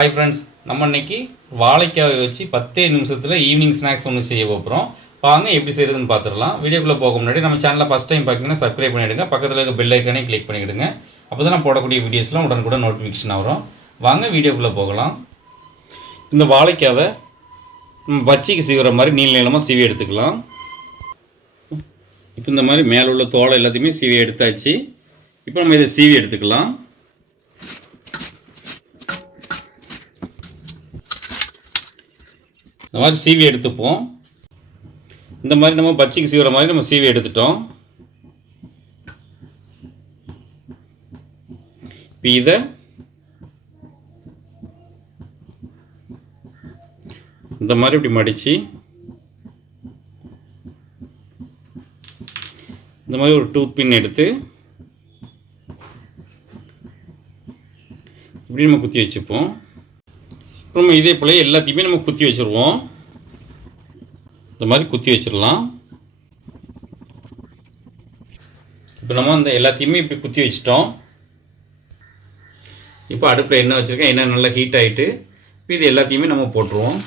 Hi friends நம்ம இன்னைக்கு வாழைக்காவை வச்சு பத்தே நிமிஷத்தில் ஈவினிங் ஸ்நாக்ஸ் ஒன்று செய்ய போகிறோம் வாங்க எப்படி செய்கிறதுன்னு பார்த்துடலாம் வீடியோக்குள்ளே போக முன்னாடி நம்ம சேனலை ஃபஸ்ட் டைம் பார்த்தீங்கன்னா சப்ஸ்கிரைப் பண்ணிவிடுங்க பக்கத்தில் இருக்க பெல் ஐக்கானே கிளிக் பண்ணிவிடுங்க அப்போ தான் நான் போடக்கூடிய வீடியோஸ்லாம் உடனுக்குடன் நோட்டிஃபிகேஷன் வரும். வாங்க வீடியோக்குள்ளே போகலாம். இந்த வாழைக்காவை நம்ம பச்சிக்கு சீவுற மாதிரி நீள் நீளமாக சீவி எடுத்துக்கலாம். இப்போ இந்த மாதிரி மேலே உள்ள தோலை எல்லாத்தையுமே சீவி எடுத்தாச்சு. இப்போ நம்ம இதை சீவி எடுத்துக்கலாம். இந்த மாதிரி சீவி எடுத்துப்போம். இந்த மாதிரி நம்ம பச்சைக்கு சீவுற மாதிரி நம்ம சீவி எடுத்துட்டோம். இப்போ இதை இந்த மாதிரி இப்படி மடித்து இந்த மாதிரி ஒரு டூத் பின் எடுத்து இப்படி நம்ம குத்தி வச்சுப்போம். அப்புறம் இதே போல் எல்லாத்தையுமே நம்ம குத்தி வச்சுருவோம். இந்த மாதிரி குத்தி வச்சிடலாம். இப்போ நம்ம அந்த எல்லாத்தையுமே இப்படி குத்தி வச்சிட்டோம். இப்போ அடுப்பில் எண்ணெய் வச்சுருக்கேன் எண்ணெய் நல்லா ஹீட் ஆகிட்டு இப்போ இது எல்லாத்தையுமே நம்ம போட்டுருவோம்.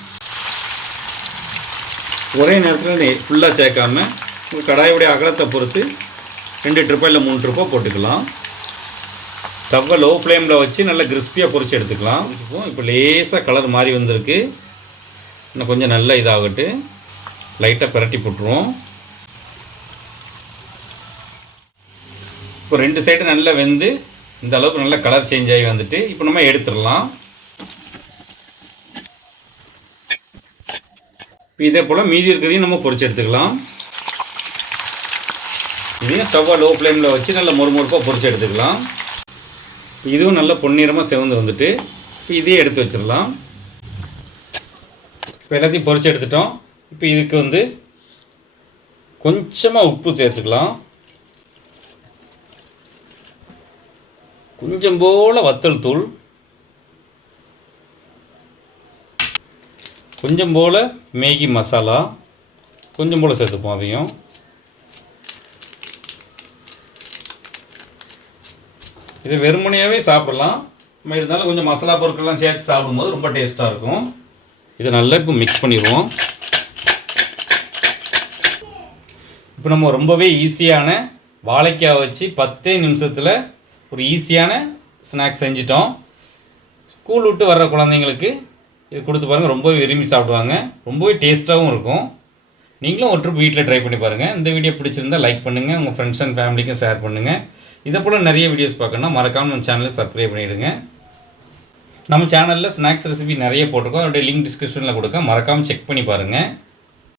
ஒரே நேரத்தில் ஃபுல்லாக சேர்க்காம உங்கள் கடாயோடைய அகலத்தை பொறுத்து ரெண்டு ட்ரிப்போ இல்லை மூணு ட்ரிப்போ போட்டுக்கலாம். ஸ்டவ்வை லோ ஃப்ளேமில் வச்சு நல்லா கிறிஸ்பியாக பொறிச்சு எடுத்துக்கலாம். இப்போ லேசாக கலர் மாறி வந்திருக்கு. இன்னும் கொஞ்சம் நல்லா இதாகட்டு. லைட்டாக பிரட்டி போட்டுருவோம். இப்போ ரெண்டு சைடு நல்லா வெந்து இந்த அளவுக்கு நல்லா கலர் சேஞ்ச் ஆகி வந்துட்டு இப்போ நம்ம எடுத்துடலாம். இப்போ இதே போல் மீதி இருக்கிறதையும் நம்ம பொறிச்சு எடுத்துக்கலாம். இதையும் ஸ்டவ்வை லோ ஃப்ளேமில் வச்சு நல்லா மொறுமொறுப்பாக பொறிச்சு எடுத்துக்கலாம். இதுவும் நல்லா பொன்னிறமாக செவந்து வந்துட்டு இப்போ இதையும் எடுத்து வச்சிடலாம். இப்போ எல்லாத்தையும் பொறிச்சு எடுத்துட்டோம். இப்போ இதுக்கு வந்து கொஞ்சமாக உப்பு சேர்த்துக்கலாம். கொஞ்சம் போல் வத்தல் தூள். கொஞ்சம் போல் மேகி மசாலா. கொஞ்சம் போல் சேர்த்துப்போம் அதையும். இது வெறுமனையாகவே சாப்பிடலாம். நம்ம இருந்தாலும் கொஞ்சம் மசாலா பொருட்கள்லாம் சேர்த்து சாப்பிடும்போது ரொம்ப டேஸ்ட்டாக இருக்கும். இதை நல்லா இப்போ மிக்ஸ் பண்ணிடுவோம். இப்போ நம்ம ரொம்பவே ஈஸியான வாழைக்காய் வச்சு பத்தே நிமிஷத்தில் ஒரு ஈஸியான ஸ்நாக்ஸ் செஞ்சிட்டோம். ஸ்கூல் விட்டு வர்ற குழந்தைங்களுக்கு இது கொடுத்து பாருங்கள் ரொம்பவே விரும்பி சாப்பிடுவாங்க. ரொம்பவே டேஸ்ட்டாகவும் இருக்கும். நீங்களும் ஒரு ட்ரிப் வீட்டில் ட்ரை பண்ணி பாருங்கள் இந்த வீடியோ பிடிச்சிருந்தா லைக் பண்ணுங்கள் உங்கள் ஃப்ரெண்ட்ஸ் அண்ட் ஃபேமிலிக்கும் ஷேர் பண்ணுங்கள் இதை போல் நிறைய வீடியோஸ் பார்க்கணும்னா மறக்காமல் நம்ம சேனலை சப்ஸ்கிரைப் பண்ணிவிடுங்க நம்ம சேனலில் ஸ்நாக்ஸ் ரெசிபி நிறைய போட்டிருக்கோம். அதோடைய லிங்க் டிஸ்கிரிப்ஷனில் கொடுக்க. மறக்காமல் செக் பண்ணி பாருங்கள்